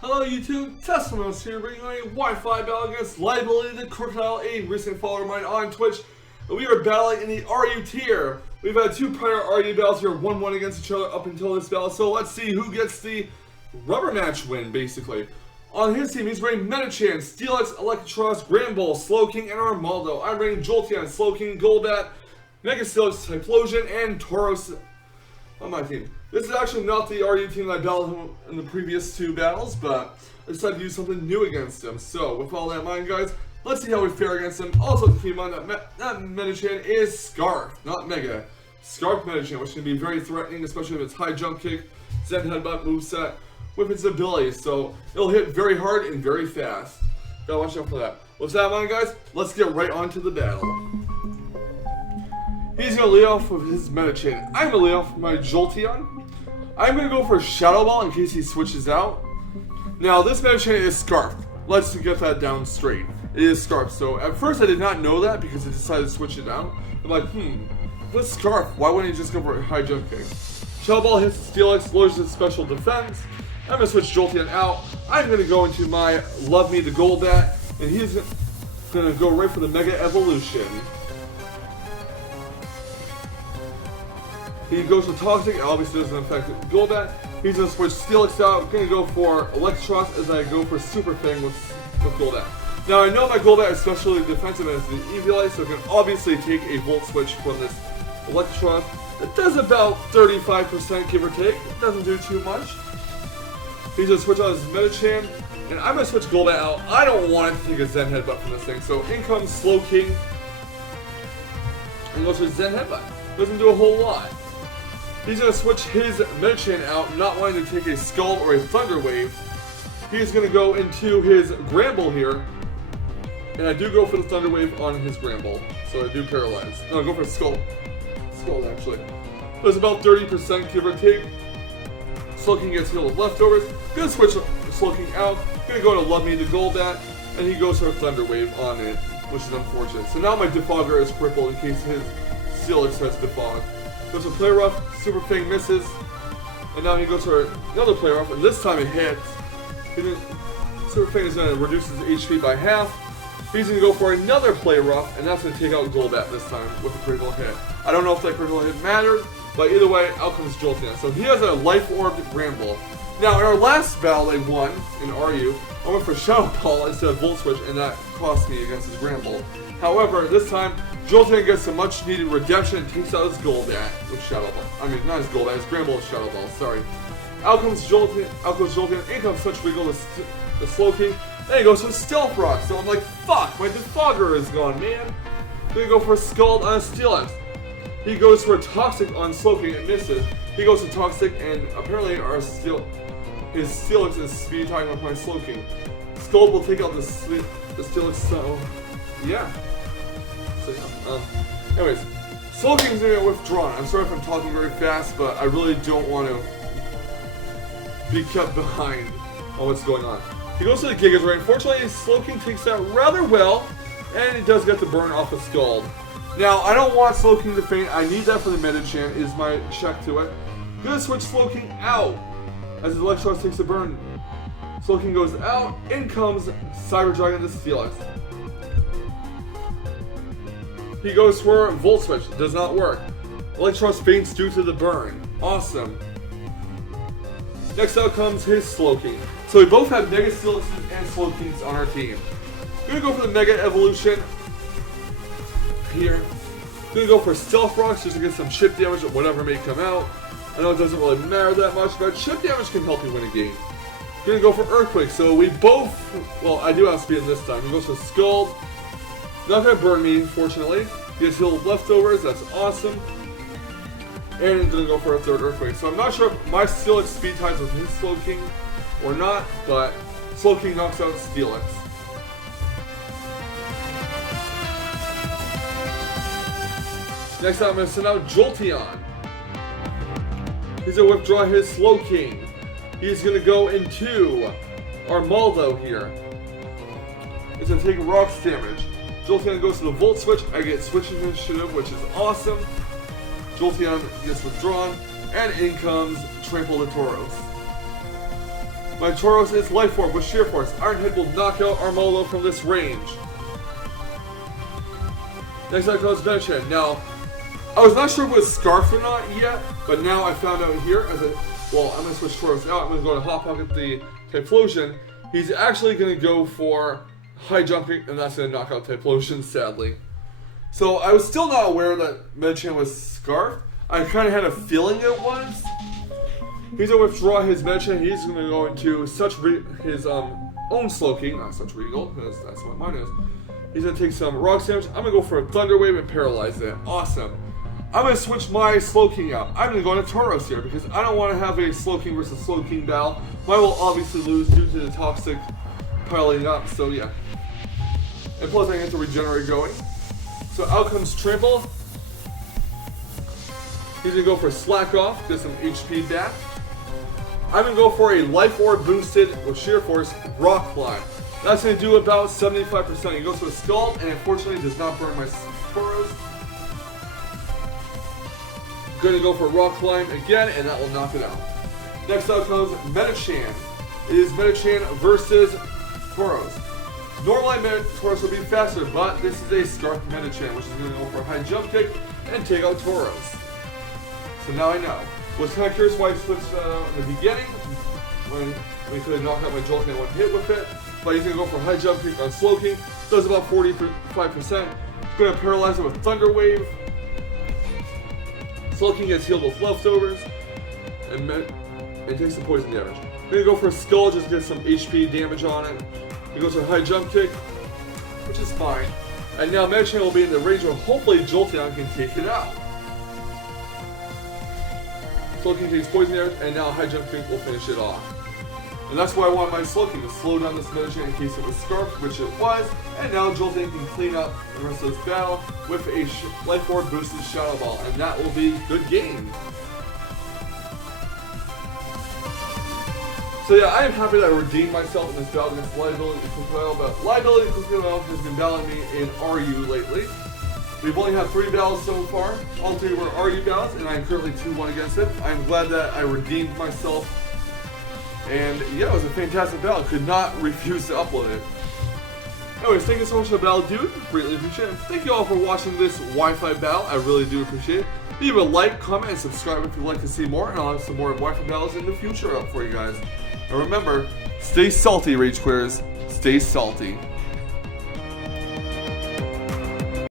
Hello YouTube, Testimonials here bringing you a Wi-Fi battle against Liabilitythekrookadile, a recent follower of mine on Twitch. And we are battling in the RU tier. We've had two prior RU battles here, 1-1 against each other up until this battle. So let's see who gets the rubber match win, basically. On his team, he's running Metachan, Steelix, Electros, Granbull, Slowking, and Armaldo. I'm running Jolteon, Slowking, Golbat, Mega Steelix, Typhlosion, and Tauros on my team. This is actually not the RU team that I battled him in the previous two battles, but I decided to do something new against him. So, with all that in mind, guys, let's see how we fare against him. Also, to keep in mind that Metachan is Scarf, not Mega. Scarf Metachan, which can be very threatening, especially if it's high jump kick, Zen Headbutt moveset, with its abilities. So, it'll hit very hard and very fast. Gotta watch out for that. With that in mind, guys, let's get right on to the battle. He's going to lead off with his Metachan. I'm going to lead off with my Jolteon. I'm going to go for Shadow Ball in case he switches out. Now, this Metachan is Scarfed. Let's get that down straight. It is Scarfed. So, at first I did not know that because it decided to switch it out. I'm like, what's Scarf? Why wouldn't he just go for a high jump kick? Shadow Ball hits Steelix, lowers his special defense. I'm going to switch Jolteon out. I'm going to go into my Love Me the Golbat. And he's going to go right for the Mega Evolution. He goes for Toxic, it obviously doesn't affect Golbat. He's going to switch Steelix out, going to go for Electros as I go for Super Fang with Golbat. Now I know my Golbat is especially defensive and it's the Eviolite, so I can obviously take a Volt Switch from this Electros. It does about 35% give or take, it doesn't do too much. He's going to switch out his Metachan, and I'm going to switch Golbat out. I don't want it to take a Zen Headbutt from this thing, so in comes Slowking, and goes for Zen Headbutt. Doesn't do a whole lot. He's going to switch his Metachan out, not wanting to take a Scald or a Thunder Wave. He's going to go into his Granbull here. And I do go for the Thunder Wave on his Granbull. So I do Paralyze. No, I go for Scald. Scald, actually. There's about 30% give or take. Slowking gets healed with leftovers. Going to switch Slowking out. Going to go to Love Me the Golbat. And he goes for a Thunder Wave on it, which is unfortunate. So now my Defogger is crippled in case his Steelix has Defog. Goes for Play Rough, Super Fang misses, and now he goes for another Play Rough, and this time it hits. Super Fang is going to reduce his HP by half. He's going to go for another Play Rough, and that's going to take out Golbat this time with a critical hit. I don't know if that critical hit matters, but either way, out comes Jolteon. So he has a Life Orb Granbull. Now, in our last battle they won in RU, I went for Shadow Ball instead of Volt Switch, and that cost me against his Granbull. However, this time, Jolteon gets some much needed redemption and takes out his Golbat with Shadow Ball. I mean, not his Golbat, his Granbull with Shadow Ball, sorry. Out comes Jolteon, in comes such wiggle the Slowking, then he goes for Stealth Rock. So I'm like, fuck, my Defogger is gone, man. Then he goes for Scald on a Steelix. He goes for a Toxic on Slowking and misses. He goes to Toxic, and apparently his Steelix is speed talking with my Slowking. Scald will take out the Steelix, so yeah. Anyways, Slowking's gonna get withdrawn. I'm sorry if I'm talking very fast, but I really don't want to be kept behind on what's going on. He goes to the Giga Drain. Unfortunately, Slowking takes that rather well, and it does get the burn off of Scald. Now, I don't want Slowking to faint. I need that for the Metachan, is my check to it. I'm gonna switch Slowking out as his Electros takes the burn. Slowking goes out. In comes Cyber Dragon to Steelix. He goes for Volt Switch, does not work. Electros faints due to the burn. Awesome. Next out comes his Slowking. So we both have Mega Steelixes and Slowkings on our team. Gonna go for the Mega Evolution here. Gonna go for Stealth Rocks just to get some chip damage or whatever may come out. I know it doesn't really matter that much, but chip damage can help you win a game. Gonna go for Earthquake. So we both, well, I do have speed this time. He goes for Scald. Not gonna burn me, fortunately. He has healed leftovers, that's awesome. And he's gonna go for a third Earthquake. So I'm not sure if my Steelix speed ties with his Slowking or not, but Slowking knocks out Steelix. Next up, I'm gonna send out Jolteon. He's gonna withdraw his Slowking. He's gonna go into Armaldo here. He's gonna take rocks damage. Jolteon goes to the Volt Switch. I get Switch Initiative, which is awesome. Jolteon gets withdrawn, and in comes Trample the Tauros. My Tauros is Life Orb with Sheer Force. Iron Head will knock out Armolo from this range. Next up comes Medicham. Now, I was not sure if it was Scarf or not yet, but now I found out here as a... Well, I'm going to switch Tauros out. I'm going to go to Hot Pocket the Typhlosion. He's actually going to go for High Jumping, and that's going to knock out Typhlosion, sadly. So I was still not aware that Medicham was Scarfed. I kind of had a feeling it was. He's going to withdraw his Medicham. He's going to go into his own Slowking, not Such Regal, because that's what mine is. He's going to take some Rock damage. I'm going to go for a Thunder Wave and paralyze it. Awesome. I'm going to switch my Slowking out. I'm going to go into Tauros here because I don't want to have a Slowking versus Slowking battle. Mine will obviously lose due to the Toxic piling up, so yeah. And plus I get to regenerate going. So out comes Trample. He's going to go for Slack Off, get some HP back. I'm going to go for a Life Orb boosted with Sheer Force Rock Climb. That's going to do about 75%. He goes for a Scald and unfortunately does not burn my Tauros. Going to go for Rock Climb again, and that will knock it out. Next up comes Medicham. It is Medicham versus Tauros. Normally Tauros will be faster, but this is a Scarf Medicham, which is going to go for a High Jump Kick and take out Tauros. So now I know. Was kind of curious why I switched in the beginning, when we could have knocked out my Jolteon in one hit with it. But he's going to go for High Jump Kick on Slowking. Does about 45%. Going to paralyze him with Thunder Wave. Slowking gets healed with Leftovers, and takes some poison damage. I'm going to go for a Skull just to get some HP damage on it. He goes for a High Jump Kick, which is fine. And now Medicham will be in the range where hopefully Jolteon can take it out. Slowking takes poison damage, and now High Jump Kick will finish it off. And that's why I wanted my Slowking to slow down this Medicham in case it was Scarfed, which it was. And now Jolteon can clean up the rest of this battle with a Life Orb boosted Shadow Ball, and that will be good game. So yeah, I am happy that I redeemed myself in this battle against Liabilitythekrookadile, but Liabilitythekrookadile has been battling me in RU lately. We've only had 3 battles so far. All 3 were RU battles, and I'm currently 2-1 against it. I'm glad that I redeemed myself. And yeah, it was a fantastic battle. Could not refuse to upload it. Anyways, thank you so much for the battle, dude. Greatly appreciate it. Thank you all for watching this Wi-Fi battle. I really do appreciate it. Leave a like, comment, and subscribe if you'd like to see more. And I'll have some more Wi-Fi battles in the future up for you guys. And remember, stay salty, Rage Queers. Stay salty.